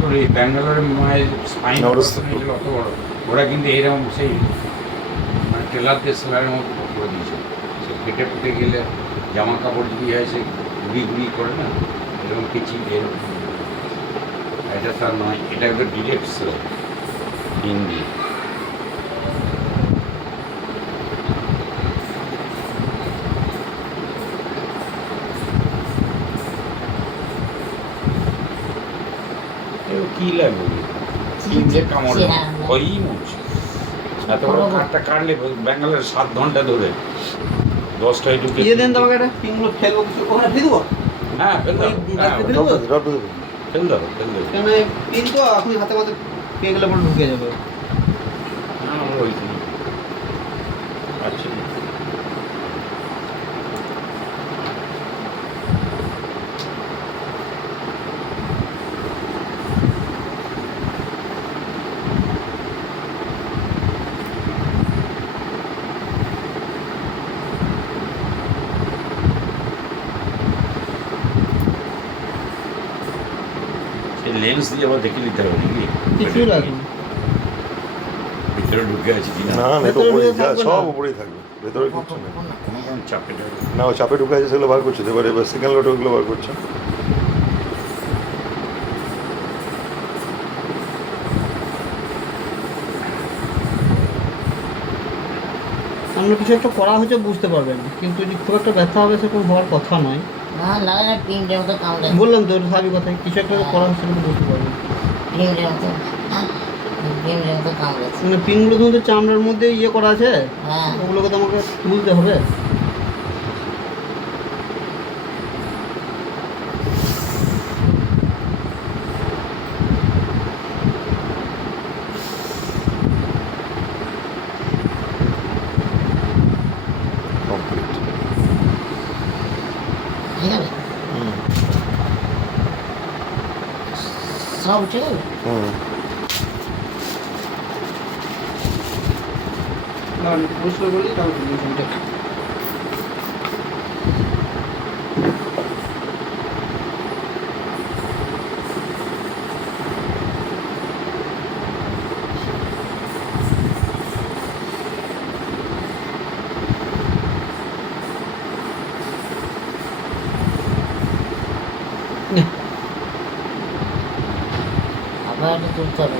তোর এই ব্যাঙ্গালোরের মায়ের স্পাইন অপারেশন হয়েছিল অত বড়, ওরা কিন্তু এরকম সেই মানে ট্রেলার দিয়ে সেলারের মতো করে দিয়েছে। সে ফেটে ফুটে গেলে জামা কাপড় যদি হয় সে ঘুরি ঘুরি করে না, এরকম কিছু এরকম। এটা তার নয়, এটা একদম ডিরেক্ট সেলাই ডিম দিয়ে। কি লাগবে তিনটে কামড়ে ভয়ই মরছে। এত বড় কাঠটা কাটলে ব্যাঙ্গালোরে 7 ঘন্টা ধরে 10টায় ঢুকে দেন তোমাকে একটা পিনগুলো ফেলবো কিছু ওখানে দিয়ে দেবো। হ্যাঁ ফেল দাও, ফেল দাও, ফেল দাও। কেন পিন তো আপনি হাতে মাতে পেয়ে গেলে পরে ঢুকে যাবে। হ্যাঁ ওইখানে আচ্ছা লেন্স দিয়ে আবার দেখে নিতে হবে নাকি কিছু রাখুন ভিতরে ঢুকে আছে কিনা। না না, এটা উপরেই যা সব উপরেই থাকবে, ভেতরে কিচ্ছু নেই। কোনো কারণ চাপে যাবে না, ও চাপে ঢুকে আছে সেগুলো বার করছে, এবার সিঙ্গেল লোড ওগুলো বার করছে। অন্য কিছু একটা করা হয়েছে বুঝতে পারবেন, কিন্তু যদি খুব একটা ব্যথা হবে সেরকম হওয়ার কথা নয়। না না না, পিনটার মতো কামড়ে বললাম তো স্বাভাবিক কথায় কিছু একটা করা হচ্ছে সেটা বুঝতে পারবেন। পিনটার মতো, পিনটার মতো কামড়েছে। মানে পিনগুলো তো চামড়ার মধ্যে ইয়ে করা আছে, হ্যাঁ ওগুলোকে তো আমাকে তুলতে হবে। কমপ্লিট। ঠিক আছে, সব ঠিক আছে। পরিষ্কার করলে তাহলে আবার একটু তুলতে হবে।